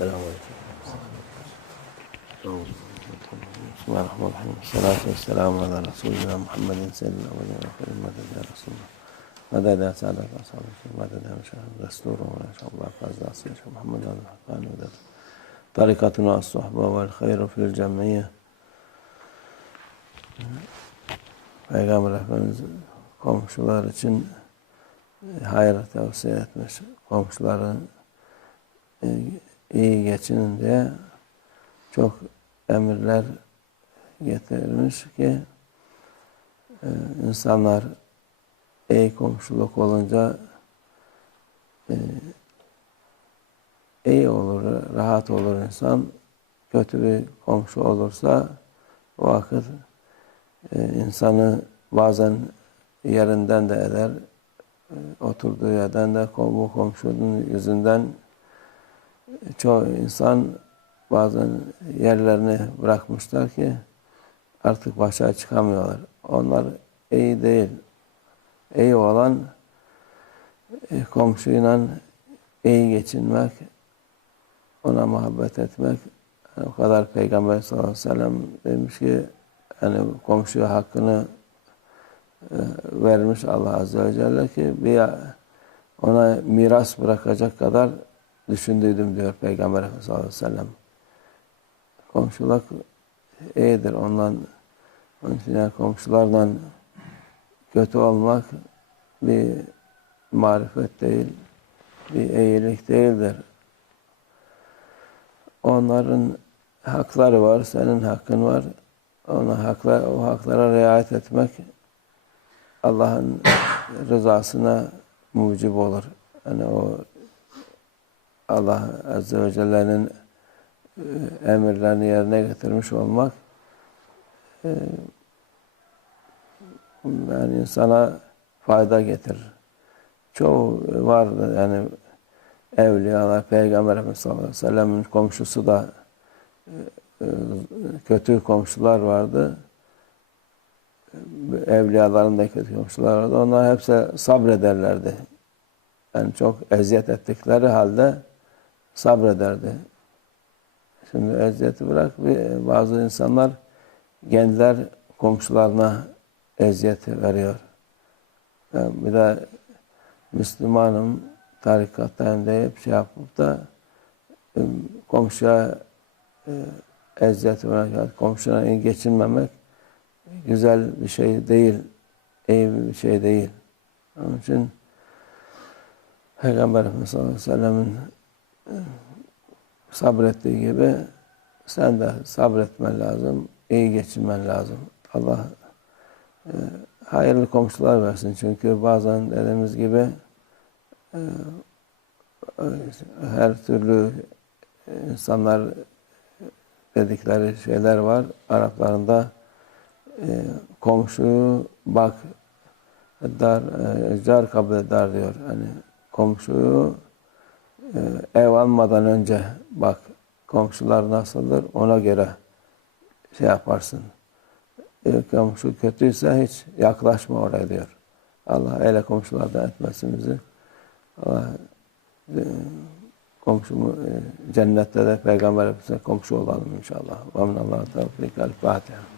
السلام عليكم. بسم الله الرحمن الرحيم والصلاة والسلام على رسولنا محمد سيد الأولين والآخرين مدد يا رسول الله مدد يا سعادة أصحاب الكرام مدد يا مشاهد دستور ولا شاء الله. فاز عصي شيخ محمد هذا الحقاني ودد طريقتنا الصحبة والخير في الجمعية Peygamber Efendimiz komşular için hayra tavsiye etmiş. Komşuları iyi geçinin diye çok emirler getirmiş ki e, insanlar iyi komşuluk olunca e, iyi olur, rahat olur insan. Kötü bir komşu olursa o vakit e, insanı bazen yerinden de eder, oturduğu yerden de bu komşunun yüzünden çoğu insan bazen yerlerini bırakmışlar ki artık başa çıkamıyorlar. Onlar iyi değil. İyi olan e, komşuyla iyi geçinmek, ona muhabbet etmek. Yani o kadar Peygamber sallallahu aleyhi ve sellem demiş ki yani komşuya hakkını e, vermiş Allah azze ve celle ki bir ona miras bırakacak kadar düşündüydüm diyor Peygamber sallallahu aleyhi ve sellem. Komşuluk iyidir. Ondan onun için yani komşularla kötü olmak bir marifet değil, bir iyilik değildir. Onların hakları var, senin hakkın var. Ona haklar, o haklara riayet etmek Allah'ın rızasına mucib olur. Yani o Allah Azze ve Celle'nin e, emirlerini yerine getirmiş olmak e, yani insana fayda getirir. Çoğu vardı yani evliyalar, Peygamber Efendimiz sallallahu aleyhi ve sellem'in komşusu da e, kötü komşular vardı. Evliyaların da kötü komşular vardı. Onlar hepsi sabrederlerdi. Yani çok eziyet ettikleri halde sabrederdi. Şimdi eziyeti bırak bazı insanlar gençler komşularına eziyet veriyor. Bir de Müslümanım tarikattayım deyip şey yapıp da e, komşuya e, eziyet vermek, komşuna geçinmemek güzel bir şey değil, iyi bir şey değil. Onun için Peygamber Efendimiz sallallahu aleyhi ve sellem'in sabrettiği gibi sen de sabretmen lazım, iyi geçinmen lazım. Allah e, hayırlı komşular versin. Çünkü bazen dediğimiz gibi e, her türlü insanlar dedikleri şeyler var. Araplarında e, komşuyu bak dar, e, car kabul eder diyor. Hani komşuyu e, ev almadan önce bak komşular nasıldır ona göre şey yaparsın. Komşu kötüyse hiç yaklaşma oraya diyor. Allah öyle komşulardan etmesin bizi. Allah e, komşumu e, cennette de Peygamber komşu olalım inşallah. Ve minallahu tevfik. El Fatiha.